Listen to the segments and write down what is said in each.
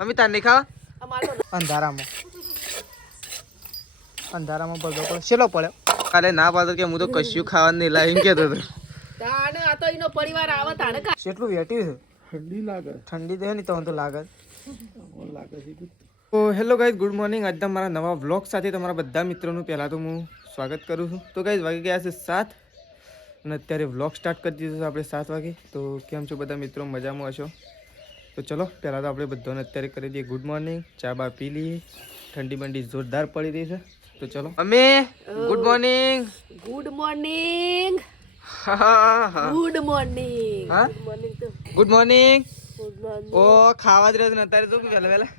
Mummy તાર નહીં ખાવા અંધારામાં પડતો પડે છેલ્લો પડ્યો કાલે ના પાડતો કે હું તો કશું ખાવાનું નહીં લાવી એમ કેતો હતો કેટલું વેટ્યું છે ઠંડી તો નહીં તો લાગે તો હેલો ગાઈઝ ગુડ મોર્નિંગ આજના મારા નવા વ્લોગ સાથે તમારા બધા મિત્રોનું પહેલાં તો હું સ્વાગત કરું છું તો ગાઈઝ વાગી ગયા છે 7 અને અત્યારે વ્લોગ સ્ટાર્ટ કરી દીધું છે આપણે 7 વાગે તો કેમ છો બધા મિત્રો મજામાં હશો તો ચલો પહેલાં તો આપણે બધાને અત્યારે કરી દઈએ ગુડ મોર્નિંગ ચા બા પી લઈએ ઠંડી બંડી જોરદાર પડી રહી છે તો ચલો અમે good morning good morning good morning હા ગુડ મોર્નિંગ ઓ ખાવા જ રહ્યો ને અત્યારે તો વહેલા વહેલા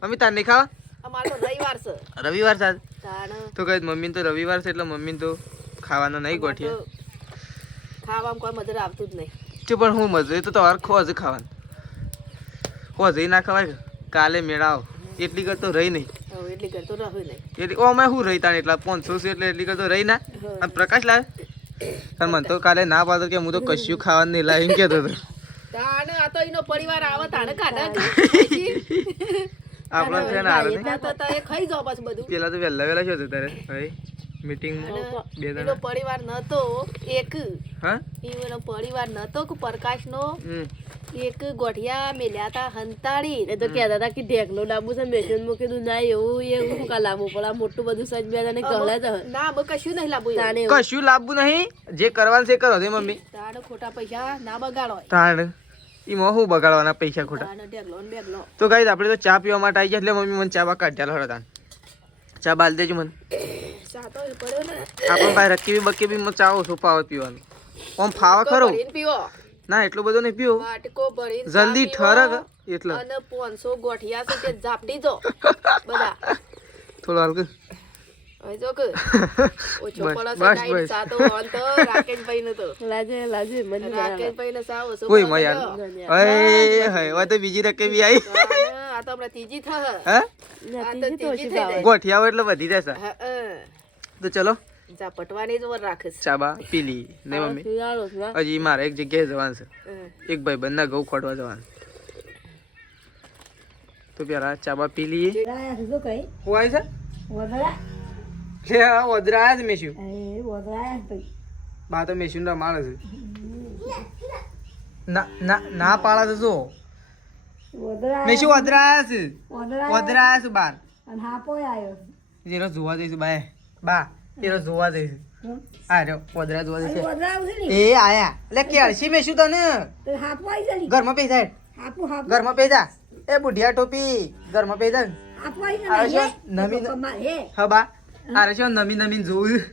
મમ્મી તાર નહીં ખાવા રવિવાર સાહેબ તો કઈ મમ્મી તો રવિવાર છે એટલે મમ્મી તો ખાવાનો નહીં ગોઠિયા ખાવામાં કોઈ મજા આવતું જ નહીં પણ હું મજા તો તમારે ખોજ ખાવાનું ખોજ ના ખવાય કાલે મેળાવો એટલી કરતો રહી નહીં એટલી કરતો રહ્યું નહીં એટલે ઓ મેં શું રહી તાણ એટલા 500 છે એટલે એટલી કરતો રહી ના અને પ્રકાશ લાવે પણ મને તો કાલે ના પાડતો કે હું તો કશું ખાવાનું નહીં લાવી એમ કહેતો હતો તાણે આ તો એનો પરિવાર આવે તાણે કાઢા આપણો છે ને આવે તો તો એ ખાઈ જાવ બસ બધું પેલા તો વહેલા છો તારે ભાઈ મીટિંગમાં બે એનો જણા પરિવાર નતો એક હા એનો પરિવાર નતો કે પ્રકાશનો એક ગોઠિયા મેલ્યા હતા હંતાડી એ તો કહેતા હતા કે ઢેકલો લાંબુ છે મેશન માં કીધું ના એવું કા લાંબુ પડે મોટું બધું સજ બેડા ને કહલા તો ના બ કશું નહીં લાંબુ કશું લાવવું નહીં જે કરવાનું છે કરો દે મમ્મી તાણે ખોટા પૈસા ના બગાડો તાણ ઈમાં શું બગાડવાના પૈસા ખોટા તાણે ઢેકલો ને બેગલો તો ગાઈસ આપણે તો ચા પીવા માટે આવી ગયા એટલે મમ્મી મને ચા બા કાઢ્યા હળો તાન ચા બાલ દેજો મને ચા તો પડ્યો ને આપણ ભાઈ રકીબી બકીબી માં ચા ઓછો પાવ પીવાનું ઓમ ફાવા ખરો પીવો ના એટલું બધું નહીં પીવો વાટકો ભરીને જલ્દી ઠરક એટલે અને 500 ગોઠિયા છે તે ઝાપટી જો બધા થોડું હલકું હવે જો કે ઓછો પડો છે ડાઈટ સાતો ઓન તો રાકેશભાઈ નો તો લાજે મને રાકેશભાઈ ને સાવ ઓછો કોઈ માં યાર એ હે ઓ તો બીજી રકીબી આવી આ તો હમણાં ત્રીજી થા હે આ તો ત્રીજી થઈ જાય ગોઠિયા એટલે વધી જશે તો ચલો જા પટવાની જ વર રાખે છે ચાબા પીલી ને મમ્મી હજી મારે એક જગ્યાએ જવાનું છે એક ભાઈ બંને ઘઉં ખોટવા જવાનું તો પેલા ચાબા પી લઈએ હું આવી છે લે આ વદરા આયા છે મેશું બા તો મેશું ના માણસ છે ના પાળા છે જો મેશું વદરા આયા છે વદરા આયા છે બાર અને હાપો આયો જેરો જોવા જઈશું બા એરો જોવા જઈશું આ રહ્યો વદરા જોવા જઈશું એ આયા એટલે કેળસી મેશું તને હાપો આઈ જલી ઘરમાં પૈસા હાપો હાપો ઘરમાં પૈસા એ બુઢિયા ટોપી ઘરમાં પૈસા હાપો આઈ આ ને છે નમી હે હા બા આ છે નમી જોયું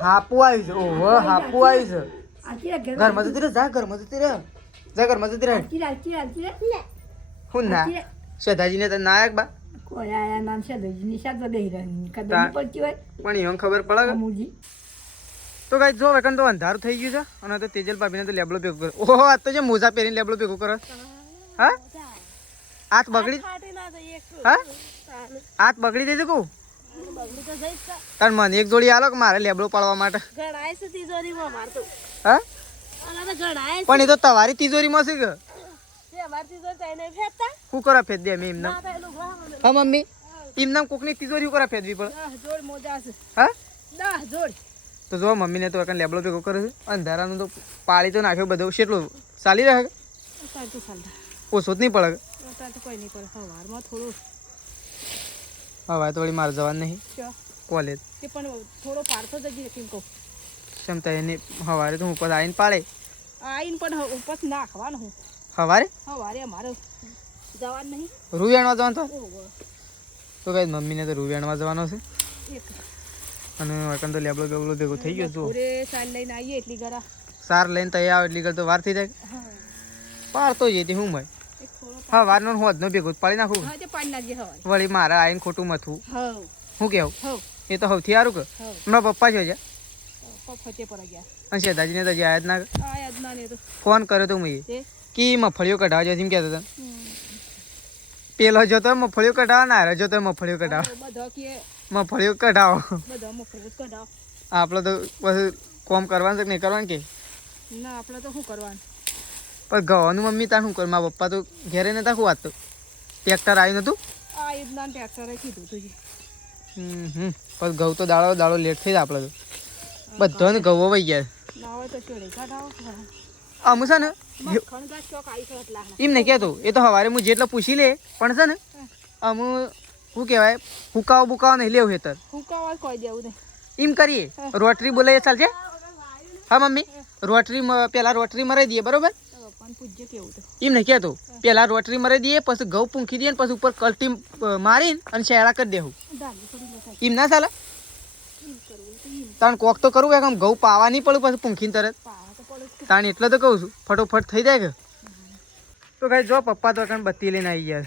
હાપુ આવી છે ઓહો હાપુ આવી છે ઘરમાં જતી રહે જા ઘરમાં જતી રહે જા ઘરમાં જતી રહે હું ના શ્રદ્ધાજીને તો નાયક બા કોઈ આયા નામ છે દજની શાદ બેહી રહી કદમ પડતી હોય પણ એમ ખબર પડે કે મુજી તો ગાઈસ જો વેકન તો અંધારું થઈ ગયું છે અને તો તેજલ ભાભીને તો લેબલો ભેગો કરે ઓહો આ તો જે મોજા પહેરીને લેબલો ભેગો કરે હા હાથ બગડી હા હાથ બગડી દેજો કહું તાર મને એક જોડી આલો કે મારે લેબલો પાડવા માટે હા પણ એ તો તમારી તિજોરીમાં છે કે શું કરા ફેદ દે મેં એમના હા મમ્મી એમના કોકની તિજોરી શું કરા ફેદવી પડે હા તો જો મમ્મીને તો લેબડો ભેગો કરે છે અંધારાનું તો પાળી તો નાખ્યો બધું કેટલું ચાલી રહે ઓછો જ નહીં પડે હવે તો વળી મારે જવાનું નહીં કોલેજ ક્ષમતા એને સવારે તો હું ઉપર આવીને પાડે સવારે રૂવેણવા જવાનું તો કઈ મમ્મીને તો રૂવેણવા જવાનો છે અને વકન તો લેબડો બેબડો ભેગો થઈ ગયો તો સાર લઈને તૈયાર એટલી કરતો વાર થઈ જાય પાડતો જઈતી હું ભાઈ હા વારનો હોદ નો ભેગો પાડી નાખું વળી મારા આઈને ખોટું મથવું શું કેવું એ તો સૌથી સારું કે હમણાં પપ્પા છે અને શેદાજીને તો આયા જ ના ફોન કર્યો તો મેં કે મફળીઓ કઢાવા જાય એમ કહેતો હતો પેલો જોતો મફળીઓ કઢાવા ના જોતો મફળીઓ કઢાવા મફળીઓ કઢાવો આપણો તો પછી કોમ કરવાનું છે કે નહીં કરવાનું કે ના આપણે તો શું કરવાનું પણ ઘઉંનું મમ્મી તાર શું કર મારા પપ્પા તો ઘેરે નતા શું વાત તો ટ્રેક્ટર આવ્યું નતું આ એકદમ ટ્રેક્ટરે કીધું તું પણ ઘઉં તો દાડો લેટ થઈ જાય આપણે તો બધાને ઘઉં વહી ગયા ના હોય તો ચોરી કાઢાવો અમુ છે ને ખણગા ચોક આવી છે એટલા એમ નહીં કહેતો એ તો સવારે હું જેટલો પૂછી લે પણ છે ને અમુ શું કહેવાય હુકાવો બુકાવો નહીં લેવું હેતર હુકાવા કોઈ દેવું નહીં એમ કરીએ રોટરી બોલાવીએ ચાલશે હા મમ્મી રોટરી પેલા રોટરી મરાઈ દઈએ બરોબર પપ્પાને પૂછજે કેવું તો એમ નહીં કહેતો પેલા રોટરી મરાઈ દઈએ પછી ઘઉં પૂંખી દઈએ ને પછી ઉપર કલટી મારીને અને શેળા કરી દેવું ડાલી થોડી લેતા એમ ના ચાલે તાણ કોક તો કરવું હોય કે ઘઉં પાવા નહીં પડું પછી પૂંખીને તરત પાવા તો પડે જ. તાણ એટલે તો કહું છું ફટોફટ થઈ જાય કે તો કઈ જો પપ્પા તો કાંઈ બત્તી લઈને આવી ગયા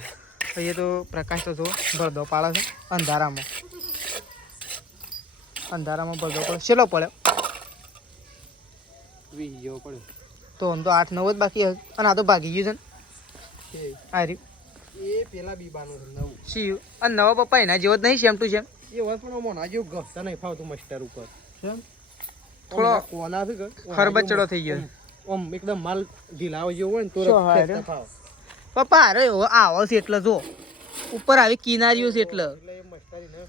છે એ તો પ્રકાશ તો જો ભરદો પાડે છે અંધારામાં ભરદો પડે છેલ્લો પડ્યો તો આમ તો 8-9 જ બાકી હશે અને આ તો ભાગી ગયું છે ને આ રહ્યું એ પેલા બીબાનું છે નવું શિવ અને નવા પપ્પા એના જેવો જ નહીં સેમ ટુ સેમ એ હોય પણ મોના જેવું ઘસતા નહીં ફાવતું મસ્ટર ઉપર થોડો કોના છે કે ખરબચડો થઈ ગયો ઓમ એકદમ માલ ઢીલાવો જેવો હોય ને તો શું હારે? ખેંચતા ફાવ. પપ્પા અરે આવો છે એટલે જો ઉપર આવી કિનારીઓ છે એટલે એટલે એ મસ્ટરીને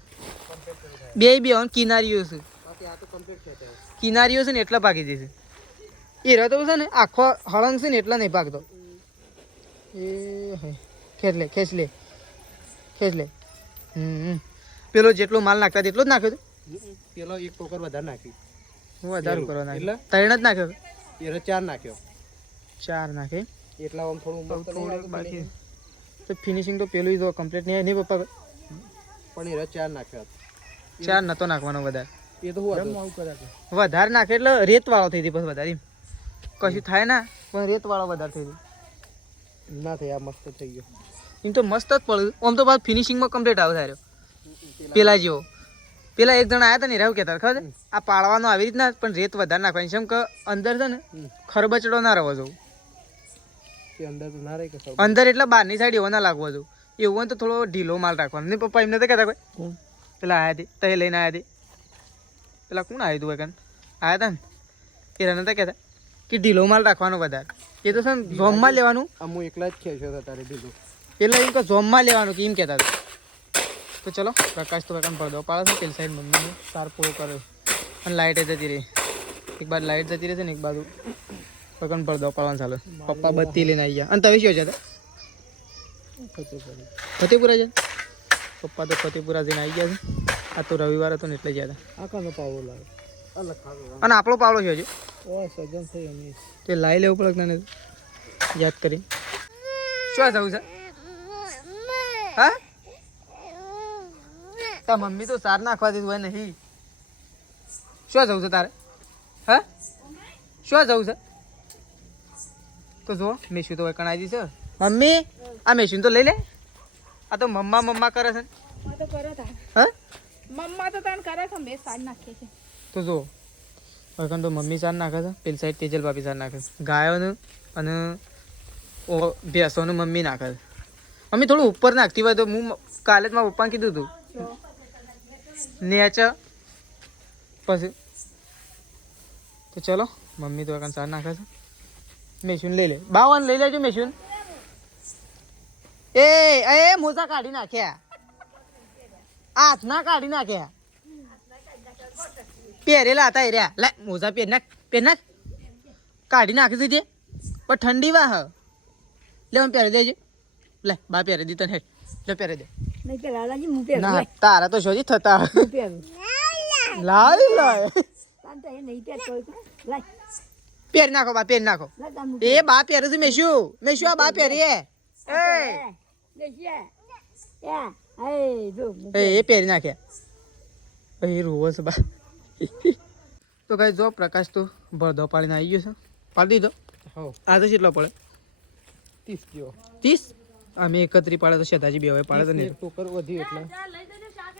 કમ્પ્લીટ કરી થાય બે કિનારીઓ છે બાકી આ તો કમ્પ્લીટ ખેંચાય કિનારીઓ છે ને એટલા ભાગી જશે એ રહ્યો તો છે ને આખો હળંગ છે ને એટલા નહીં ભાગતો એ હે. ખેંચ લે પેલો જેટલો માલ નાખતા તેટલો જ નાખ્યો તો પેલો એક ટોકર વધારે નાખી વધારે કરવા નાખ્યો એટલે? 3 જ નાખ્યો એનો 4 નાખ્યો 4 નાખે એટલા આમ થોડું મસ્ત નહીં થોડુંક આવતું બાકી તો ફિનિશિંગ તો પેલું તો કમ્પ્લીટ નહીં પપ્પા પણ એનો 4 નાખ્યો 4 નતો નાખવાનો વધારે એ તો હું હતું વધારે નાખે એટલે રેત વાળો થઈ હતી બસ વધારે એમ કશું થાય ના પણ રેત વાળો વધારે થઈ ગયો ના થઈ આ મસ્ત થઈ ગયો એમ તો મસ્ત જ પડ્યું આમ તો બાદ ફિનિશિંગમાં કમ્પ્લીટ આવે સારો પેલા જેવો પેલા એક જણા આવ્યા હતા ને રહેવું કહેતા ખબર છે? આ પાડવાનો આવી રીતના પણ રેત વધારે નાખવાની છે એમ કે અંદર છે ને ખરબચડો ના રહેવો જોવું કે અંદર તો ના રહી કે સર અંદર એટલે બહારની સાઈડ એવો ના લાગવો જોવું એવું હોય ને તો થોડો ઢીલો માલ રાખવાનો નહીં પપ્પા એમને તો કહેતા કોઈ પેલા આવ્યા હતી તે લઈને આવ્યા હતી પેલા કોણ આવ્યું હતું વેકન આવ્યા હતા ને એ નતા કહેતા કે ઢીલો માલ રાખવાનો વધારે એ તો છે ને ઝોમમાં લેવાનું અમુ એકલા જ ખેંચ્યો હતો તારે બીજું એટલે એમ કે ઝોમમાં લેવાનું કે એમ કહેતા હતા તો ચલો પ્રકાશ તો વેકન પડદો પાડે છે પેલી સાઈડ મમ્મીને સાર પૂરો કર્યો અને લાઇટ જતી રહી એક બાજુ લાઇટ જતી રહી છે ને એક બાજુ વેકન પડદો પાડવાનું ચાલે પપ્પા બત્તી લઈને આવી ગયા અને તમે શું હતા ફતેપુરા છે પપ્પા તો ફતેપુરા જઈને આવી ગયા છે આ તો રવિવાર હતો ને એટલે ગયા હતા આ કાનો પાવો લાગે અલગ ખાવો અને આપણો પાવડો છે હજુ ઓ સજન થઈ અમે તે લાવી લેવું પડે તને યાદ કરી શું જવું છે હા તા મમ્મી તો સાર નાખવા દીધું હોય નહીં શું જવું છે તારે હા શું જવું છે તો જો મેશું તો કણાઈ છે મમ્મી આ મેશું તો લઈ લે આ તો મમ્મા કરે છે મમ્મા તો કરે તા હા મમ્મા તો તને કરે છે મેં સાડ નાખીએ છે તો જો વખણ તો મમ્મી સાર નાખે છે પેલી સાઈડ તેજલ ભાભી સાર નાખે છે ગાયોનું અને ભેંસોનું મમ્મી નાખે છે મમ્મી થોડું ઉપર નાખતી હોય તો હું કાલે જ મારા પપ્પાને કીધું હતું નેચ પછી તો ચલો મમ્મી તો વખણ સાર નાખે છે મેશું લઈ લે બાવન લઈ લેજો મેશું એ મોજા કાઢી નાખ્યા હાથ ના કાઢી નાખ્યા પહેરેલા હતા રહ્યા લે મોજા પહેર નાખ કાઢી નાખી દીધી પણ ઠંડી વાહ લે મને પહેરી દેજો લે બા પહેરી દી તને હેઠ લે પહેરી દે નહીં પેલા લાજી હું પહેરું ના તારા તો શોધી થતા હું પહેરું લાવી લાય તાન તો એ નહીં પહેરતો હોય તો લાય પહેરી નાખો બા પહેરી નાખો લાય તાન હું એ બા પહેરે છે મેશું આ બા પહેરી એ બેસીએ યા એ જો હું એ પહેરી નાખ્યા એ રોવો છે બા તો કઈ જો પ્રકાશ તો ભરદો પાડીને આવી ગયો છે પાડી દીધો હો આ તો કેટલો પડે 30 જેવો 30 અમે 31 પાડે તો શેતાજી બે હવે પાડે તો નહીં એક ટોકર વધ્યું એટલે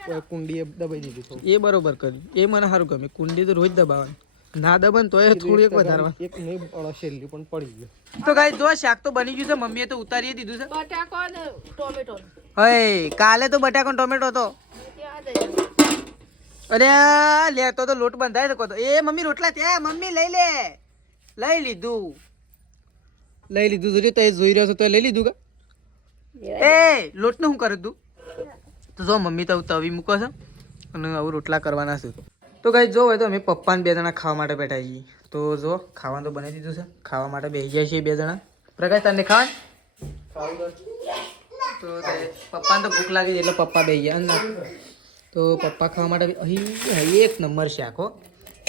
કોઈ કુંડીએ દબાઈ દીધી થોડું એ બરોબર કર્યું એ મને સારું ગમે કુંડી તો રોજ દબાવવાની ના દબાવે તો એ થોડું એક વધારવા એક નહીં છેલ્લી પણ પડી ગયું તો ગાઈસ જો શાક તો બની ગયું છે મમ્મીએ તો ઉતારી દીધું છે બટાકો ને ટોમેટો હે કાલે તો બટાકો ટોમેટો હતો ત્યાં જઈએ અરે આ લેતો તો લોટ બંધાય તો કહો એ મમ્મી રોટલા ત્યાં મમ્મી લઈ લે લઈ લીધું જોજો તો જોઈ રહ્યો છો તો લઈ લીધું કા એ લોટ નું શું કરું તું તો જો મમ્મી તો તવી મૂકો છે અને આવું રોટલા કરવાના છે તો કઈ જો હોય તો અમે પપ્પાને 2 જણા ખાવા માટે બેઠા છીએ તો જો ખાવાનું તો બનાવી દીધું છે ખાવા માટે બેસી જાય છે 2 જણા પ્રકાશ તને ખાવાનું તો પપ્પાને તો ભૂખ લાગી એટલે પપ્પા બેસી ગયા અંદર તો પપ્પા ખાવા માટે અહીં એક નંબર શાક હો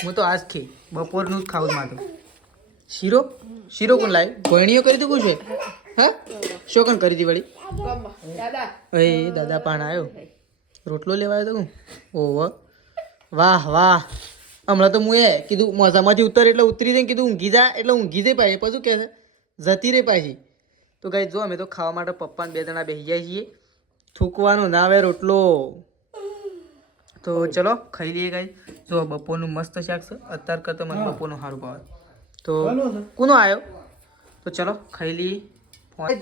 હું તો આજ ખી બપોરનું જ ખાવું માથું શીરો કોણ લાવી ગોયણીઓ કરી તું પૂછે હા શું કોણ કરી હતી વળી એ દાદા પાણ આવ્યો રોટલો લેવા આવ્યો તો હું ઓહો વાહ વાહ હમણાં તો હું કીધું મોજામાંથી ઉતર એટલે ઉતરી જઈને કીધું ઊંઘી જા એટલે ઊંઘી જઈ પાછી પછી કહે છે જતી રહી પાછી તો ગાઈ જો અમે તો ખાવા માટે પપ્પાને 2 જણા બેસી જાય છીએ થૂકવાનું ના આવે રોટલો તો ચલો ખાઈ લઈએ ગાઈ જો બપોરનું મસ્ત શાક છે અત્યારે કરતાં મને બપોરનું સારું ભાવે તો કોનો આવ્યો તો ચલો ખાઈ લઈએ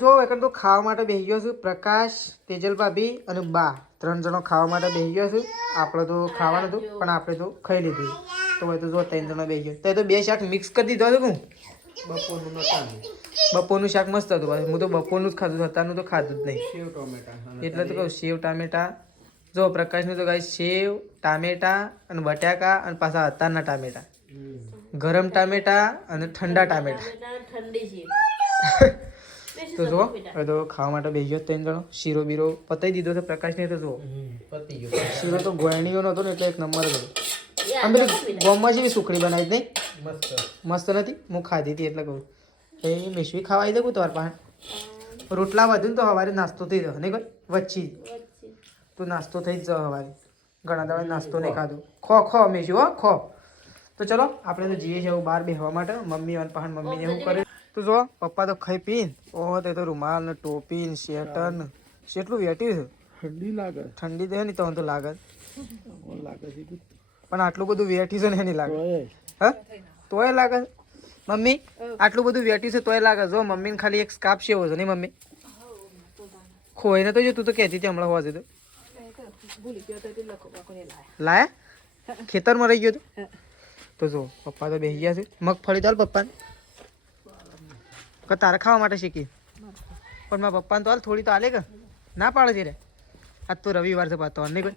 જો એક તો ખાવા માટે બેસી ગયો છું પ્રકાશ તેજલ ભાભી અને બા 3 જણો ખાવા માટે બેસી ગયો છું આપણે તો ખાવાનું હતું પણ આપણે તો ખાઈ લીધું તો હવે તો જો 3 જણા બેસી ગયો તો 2 શાક મિક્સ કરી દીધો હતો હું બપોરનું શાક મસ્ત હતું પાછું હું તો બપોરનું જ ખાધું અત્યારનું તો ખાધું જ નહીં એટલે તો કહું સેવ ટામેટા જો પ્રકાશનું તો ગાઈ સેવ ટામેટા અને બટાકા અને પાછા અત્યારના ટામેટા ગરમ ટામેટા અને ઠંડા ટામેટા ઠંડી છે તો જો હવે તો ખાવા માટે બેસી ગયો 3 જણો શીરો બીરો પતાવી દીધો છે પ્રકાશને તો જો શીરો તો ગોયણીઓ નહોતો ને એટલે એક નંબર હતો આમ પેલી ગોમમાં જેવી સુખડી બનાવી નહીં મસ્ત નથી હું ખાધી હતી એટલે કહું એ મેશવી ખાવા આવી દઉં તમારે પાસે રોટલા વધુ ને તો સવારે નાસ્તો થઈ જશે નહીં કોઈ વચ્ચી તો નાસ્તો થઈ જ જાય સવારે ઘણા દાડા નાસ્તો નહીં ખાધો ખો મેશવી હો ખો તો ચલો આપણે તો જઈએ છીએ બહાર બેસવા માટે મમ્મી અને પાહન મમ્મીને એવું કરે તો જો પપ્પા તો ખાઈ પીને ઓહો તે તો રૂમાલ ને ટોપી ને સ્વેટર ને કેટલું વેટ્યું છે ઠંડી તો નહીં તો લાગે પણ આટલું બધું વેઠ્યું છે ને એની લાગે હા તોય લાગે મમ્મી આટલું બધું વેટ્યું છે તોય લાગે જો મમ્મીને ખાલી એક સ્કાર્ફ સેવો છે નહીં મમ્મી ખોઈને તો જો તું તો કહેતી હતી હમણાં હોવા છે તો લાયા ખેતરમાં રહી ગયો તો જો પપ્પા તો બેસી ગયા છે મગફળી ચાલ પપ્પાને તારે ખાવા માટે શીખી પણ મારા પપ્પાને તો હાલ થોડી તો હાલે કે ના પાડે છે રે આજ તો રવિવાર છે પાછો નહીં કોઈ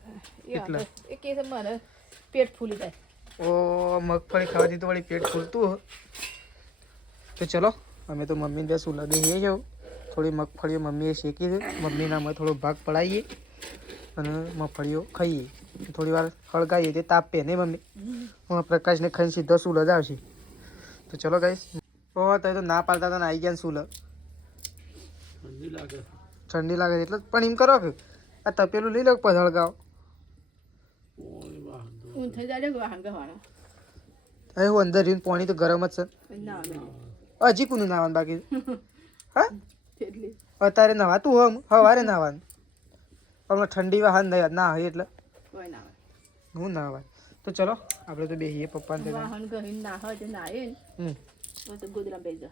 એટલે પેટ ફૂલી જાય ઓ મગફળી ખાવાથી તો વળી પેટ ફૂલતું તો ચલો અમે તો મમ્મીને ત્યાં સુલા બેસીએ છીએ થોડી મગફળીઓ મમ્મીએ શેકી છે મમ્મીના અમે થોડો ભાગ પડાવીએ અને મગફળીઓ ખાઈએ થોડી વાર હળગાવીએ તે તાપે નહીં મમ્મી પ્રકાશને ખાઈને સીધો સુલા જ આવશે તો ચલો ગાઈસ ઓહ તો ના પાડતા તો આવી ગયા સુલ ઠંડી લાગે એટલે પણ એમ કરો કે આ તપેલું લઈ લો પછી હળગાવો હું અંદર રહીને પાણી તો ગરમ જ છે હજી કોનું નાવાનું બાકી હા અત્યારે નવાતું હમ સવારે નાવાનું હમણાં ઠંડી વાહન ના હોય એટલે હું નાવાય તો ચલો આપણે તો બેસીએ પપ્પાને ગોદરા બેસી